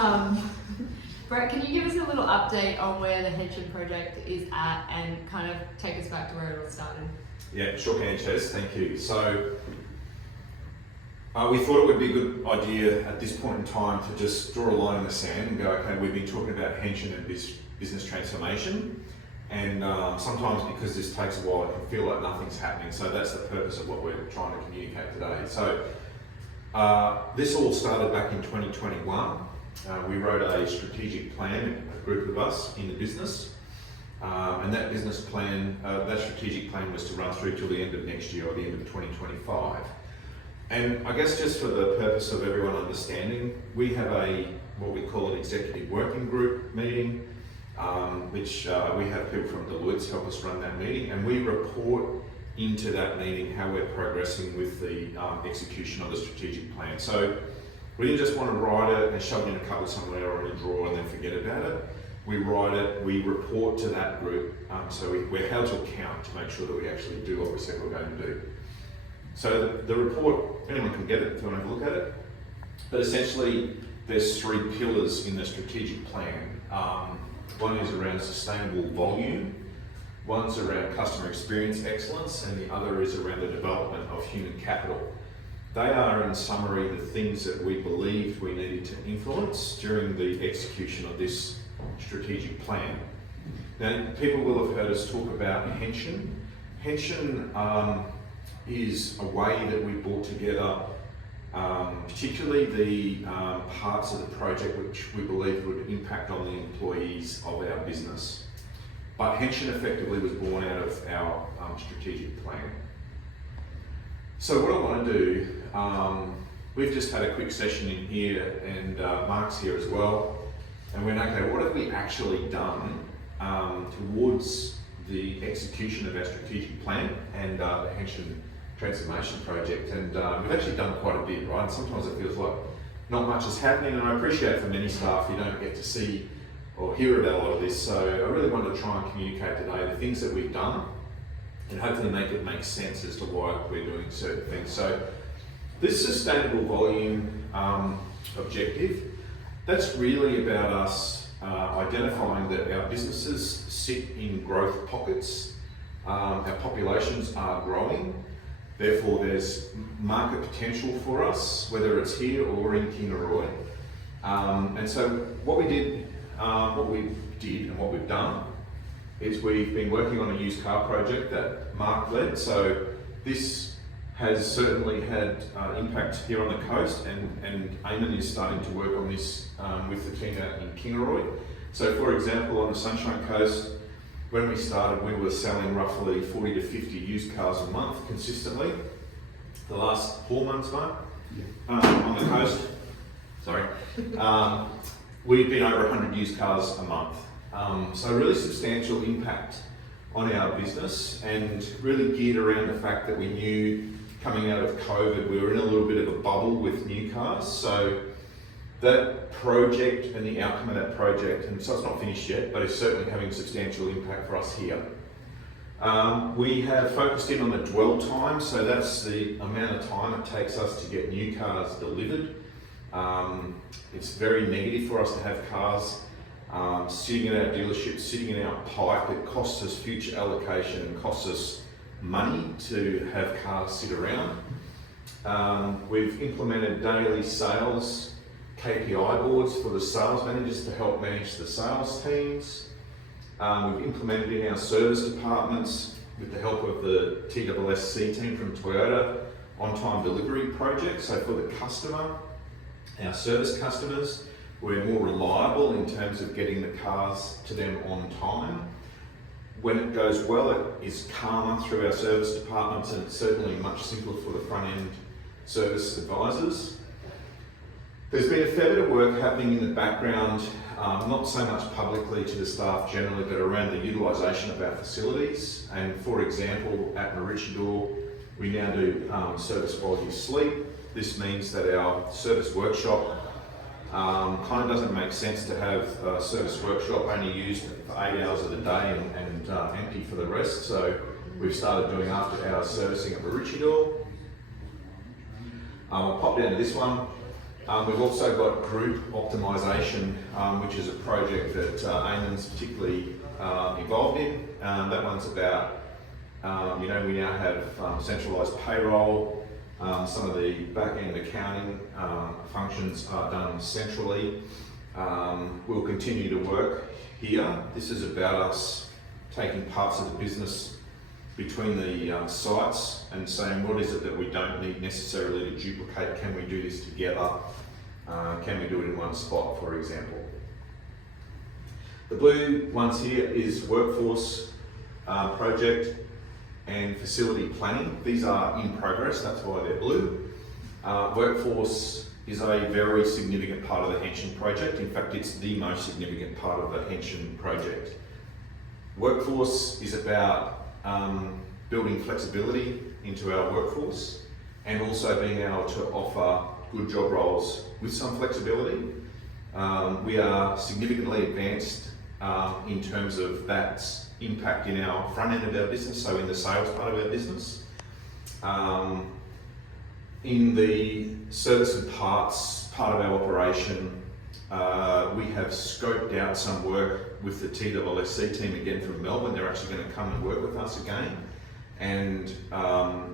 Um, Brett, can you give us a little update on where the Henshin project is at and kind of take us back to where it all started? Yeah, sure can, Chaz. Thank you. So we thought it would be a good idea at this point in time to just draw a line in the sand and go, okay, we've been talking about Henshin and business transformation, and sometimes because this takes a while, it can feel like nothing's happening. So that's the purpose of what we're trying to communicate today. So this all started back in 2021. We wrote a strategic plan, a group of us in the business, and that business plan, that strategic plan was to run through till the end of next year or the end of 2025. And I guess just for the purpose of everyone understanding, we have what we call an executive working group meeting, which we have people from Deloitte to help us run that meeting, and we report into that meeting how we're progressing with the execution of the strategic plan. So we didn't just want to write it and shove it in a cupboard somewhere or in a drawer and then forget about it. We write it, we report to that group, so we're held to account to make sure that we actually do what we said we're going to do. So the report, anyone can get it if you want to have a look at it, but essentially there's three pillars in the strategic plan. One is around sustainable volume, one's around customer experience excellence, and the other is around the development of human capital. They are, in summary, the things that we believed we needed to influence during the execution of this strategic plan. Now, people will have heard us talk about Henshin. Henshin is a way that we brought together particularly the parts of the project which we believed would impact on the employees of our business. But Henshin effectively was born out of our strategic plan. So what I want to do, we've just had a quick session in here, and Mark's here as well, and we're okay, what have we actually done towards the execution of our strategic plan and the Henshin transformation project? And we've actually done quite a bit, right? And sometimes it feels like not much is happening, and I appreciate for many staff you don't get to see or hear about a lot of this, so I really wanted to try and communicate today the things that we've done and hopefully make it make sense as to why we're doing certain things. So this sustainable volume objective, that's really about us identifying that our businesses sit in growth pockets, our populations are growing, therefore there's market potential for us, whether it's here or in Kingaroy. And so what we did and what we've done is we've been working on a used car project that Mark led. So this has certainly had impact here on the coast, and Eamon is starting to work on this with the team out in Kingaroy. So for example, on the Sunshine Coast, when we started, we were selling roughly 40 to 50 used cars a month consistently. The last 4 months, Mark, on the coast, we've been over 100 used cars a month. So really substantial impact on our business, and really geared around the fact that we knew coming out of COVID we were in a little bit of a bubble with new cars. So that project and the outcome of that project, and so it's not finished yet, but it's certainly having substantial impact for us here. We have focused in on the dwell time, so that's the amount of time it takes us to get new cars delivered. It's very negative for us to have cars sitting in our dealership, sitting in our pipe. It costs us future allocation and costs us money to have cars sit around. We've implemented daily sales KPI boards for the sales managers to help manage the sales teams. We've implemented in our service departments, with the help of the TSSC team from Toyota, on-time delivery project. So for the customer, our service customers, we're more reliable in terms of getting the cars to them on time. When it goes well, it is calmer through our service departments, and it's certainly much simpler for the front-end service advisors. There's been a fair bit of work happening in the background, not so much publicly to the staff generally, but around the utilisation of our facilities. And for example, at Maroochydore, we now do service while you sleep. This means that our service workshop kind of doesn't make sense to have a service workshop only used for 8 hours of the day and empty for the rest. So we've started doing after-hours servicing at Maroochydore. I'll pop down to this one. We've also got group optimisation, which is a project that Eamon's particularly involved in. That one's about, we now have centralised payroll. Some of the back-end accounting functions are done centrally. We'll continue to work here. This is about us taking parts of the business between the sites and saying what is it that we don't need necessarily to duplicate. Can we do this together? Can we do it in one spot, for example? The blue ones here is workforce project and facility planning. These are in progress, that's why they're blue. Workforce is a very significant part of the Henshin project. In fact, it's the most significant part of the Henshin project. Workforce is about building flexibility into our workforce and also being able to offer good job roles with some flexibility. We are significantly advanced in terms of that impact in our front end of our business, so in the sales part of our business. In the service and parts part of our operation, we have scoped out some work with the TWSC team again from Melbourne. They're actually going to come and work with us again. And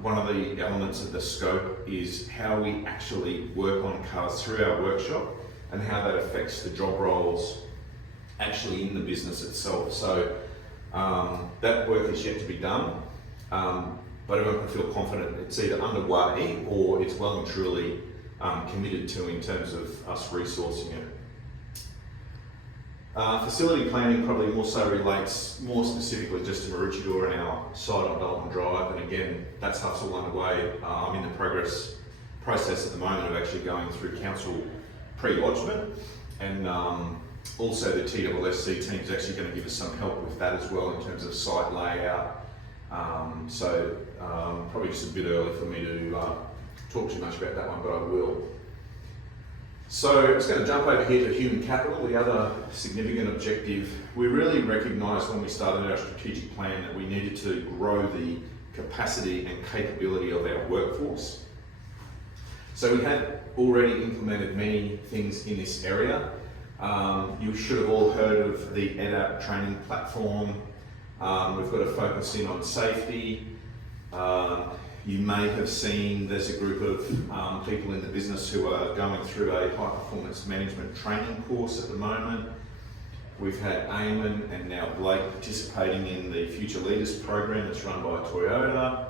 one of the elements of the scope is how we actually work on cars through our workshop and how that affects the job roles actually in the business itself. So that work is yet to be done, but everyone can feel confident it's either underway or it's well and truly committed to in terms of us resourcing it. Facility planning probably more so relates more specifically just to Maroochydore and our site on Dalton Drive, and again, that stuff's all underway. I'm in the process at the moment of actually going through council pre-lodgement, and also the TWSC team is actually going to give us some help with that as well in terms of site layout. Probably just a bit early for me to talk too much about that one, but I will. So I'm just going to jump over here to human capital, the other significant objective. We really recognised when we started our strategic plan that we needed to grow the capacity and capability of our workforce. So we had already implemented many things in this area. You should have all heard of the EDAP training platform. We've got to focus in on safety. You may have seen there's a group of people in the business who are going through a high performance management training course at the moment. We've had Eamon and now Blake participating in the Future Leaders program that's run by Toyota.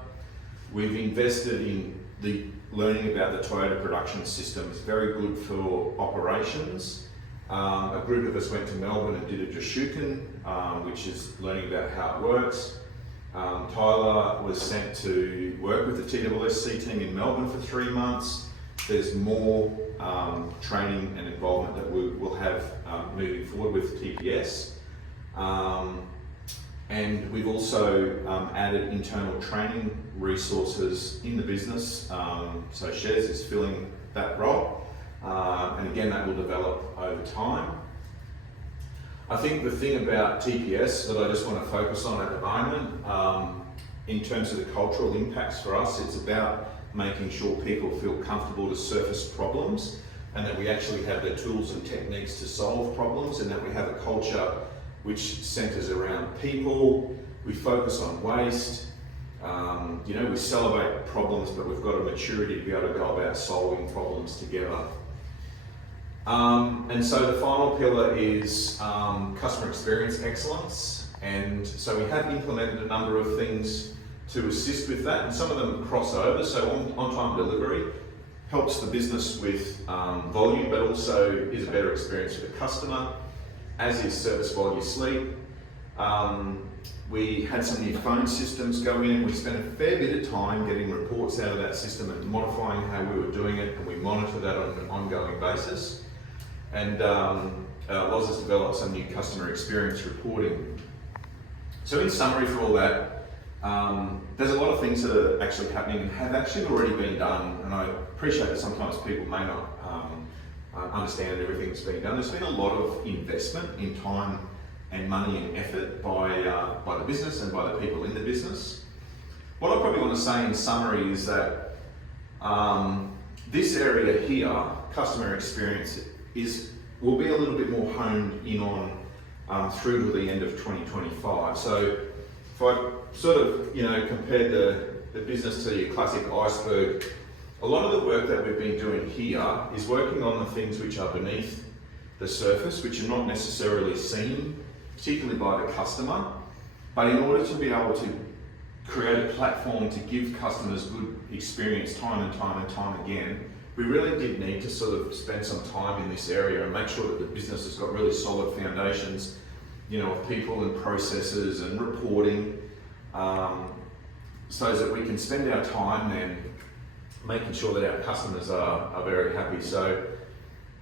We've invested in the learning about the Toyota production system. It's very good for operations. A group of us went to Melbourne and did a Joshuken, which is learning about how it works. Tyler was sent to work with the TWSC team in Melbourne for 3 months. There's more training and involvement that we'll have moving forward with TPS. And we've also added internal training resources in the business. So Shez is filling that role. And again, that will develop over time. I think the thing about TPS that I just want to focus on at the moment, in terms of the cultural impacts for us, it's about making sure people feel comfortable to surface problems and that we actually have the tools and techniques to solve problems, and that we have a culture which centres around people. We focus on waste. We celebrate problems, but we've got a maturity to be able to go about solving problems together. And so the final pillar is customer experience excellence, and so we have implemented a number of things to assist with that, and some of them cross over. So on-time delivery helps the business with volume, but also is a better experience for the customer, as is service while you sleep. We had some new phone systems go in. We spent a fair bit of time getting reports out of that system and modifying how we were doing it, and we monitor that on an ongoing basis. And Loz has developed some new customer experience reporting. So in summary for all that, there's a lot of things that are actually happening and have actually already been done, and I appreciate that sometimes people may not understand everything that's being done. There's been a lot of investment in time and money and effort by the business and by the people in the business. What I probably want to say in summary is that this area here customer experience will be a little bit more honed in on through to the end of 2025. So if I sort of, compare the business to your classic iceberg, a lot of the work that we've been doing here is working on the things which are beneath the surface, which are not necessarily seen, particularly by the customer. But in order to be able to create a platform to give customers good experience time and time again, we really did need to sort of spend some time in this area and make sure that the business has got really solid foundations, of people and processes and reporting, so that we can spend our time then making sure that our customers are very happy. So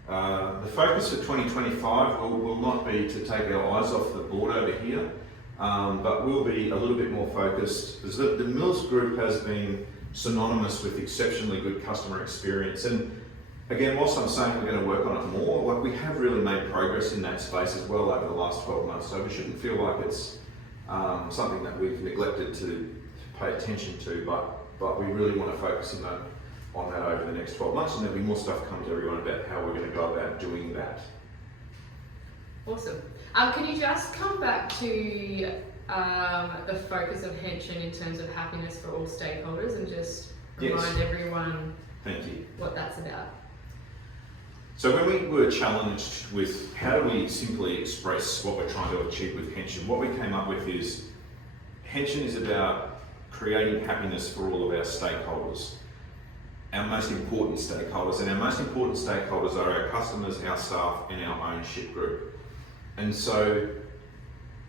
the focus for 2025 will not be to take our eyes off the board over here, but we'll be a little bit more focused. The Mills Group has been synonymous with exceptionally good customer experience, and again, whilst I'm saying we're going to work on it more, we have really made progress in that space as well over the last 12 months, so we shouldn't feel like it's something that we've neglected to pay attention to, but we really want to focus on that over the next 12 months, and there'll be more stuff come to everyone about how we're going to go about doing that. Awesome. Can you just come back to the focus of Henshin in terms of happiness for all stakeholders, and just remind everyone Thank you. what that's about? So when we were challenged with how do we simply express what we're trying to achieve with Henshin, what we came up with is Henshin is about creating happiness for all of our stakeholders, our most important stakeholders, and our most important stakeholders are our customers, our staff, and our ownership group. And so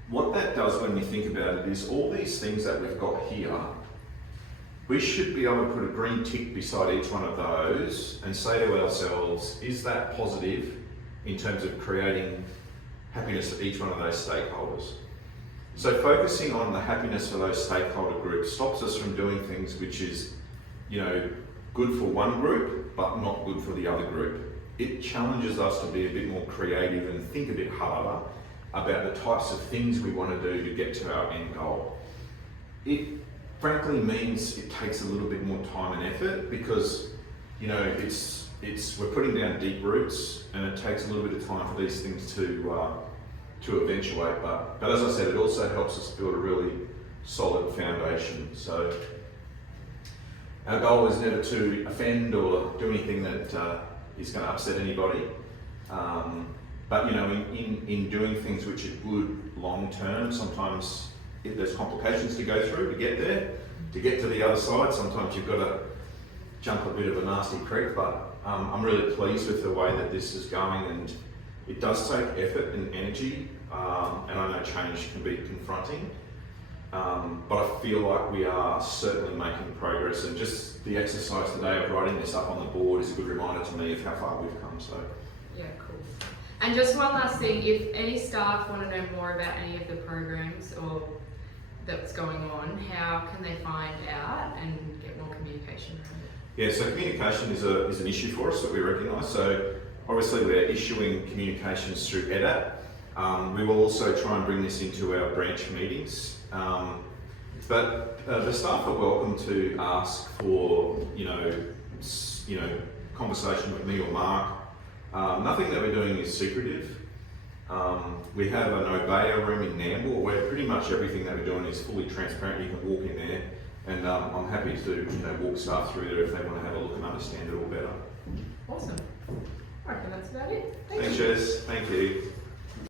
what that does when we think about it is all these things that we've got here, we should be able to put a green tick beside each one of those and say to ourselves, is that positive in terms of creating happiness for each one of those stakeholders? So focusing on the happiness for those stakeholder groups stops us from doing things which is, good for one group, but not good for the other group. It challenges us to be a bit more creative and think a bit harder about the types of things we want to do to get to our end goal. It frankly means it takes a little bit more time and effort because, we're putting down deep roots, and it takes a little bit of time for these things to eventuate. But as I said, it also helps us build a really solid foundation. So our goal is never to offend or do anything that is going to upset anybody. But in doing things which are good long term, sometimes there's complications to go through to get there. To get to the other side, sometimes you've got to jump a bit of a nasty creek, but I'm really pleased with the way that this is going, and it does take effort and energy, and I know change can be confronting, but I feel like we are certainly making progress, and just the exercise today of writing this up on the board is a good reminder to me of how far we've come. So Yeah, cool. And just one last thing, if any staff want to know more about any of the programs or that's going on, how can they find out and get more communication around it? Yeah, so communication is an issue for us that we recognise. So obviously we're issuing communications through EDAP. We will also try and bring this into our branch meetings. But the staff are welcome to ask for, conversation with me or Mark. Nothing that we're doing is secretive. We have an Obeya room in Nambour where pretty much everything that we're doing is fully transparent. You can walk in there, and I'm happy to walk staff through there if they want to have a look and understand it all better. Awesome. I reckon that's about it. Thanks, Jess. Thank you.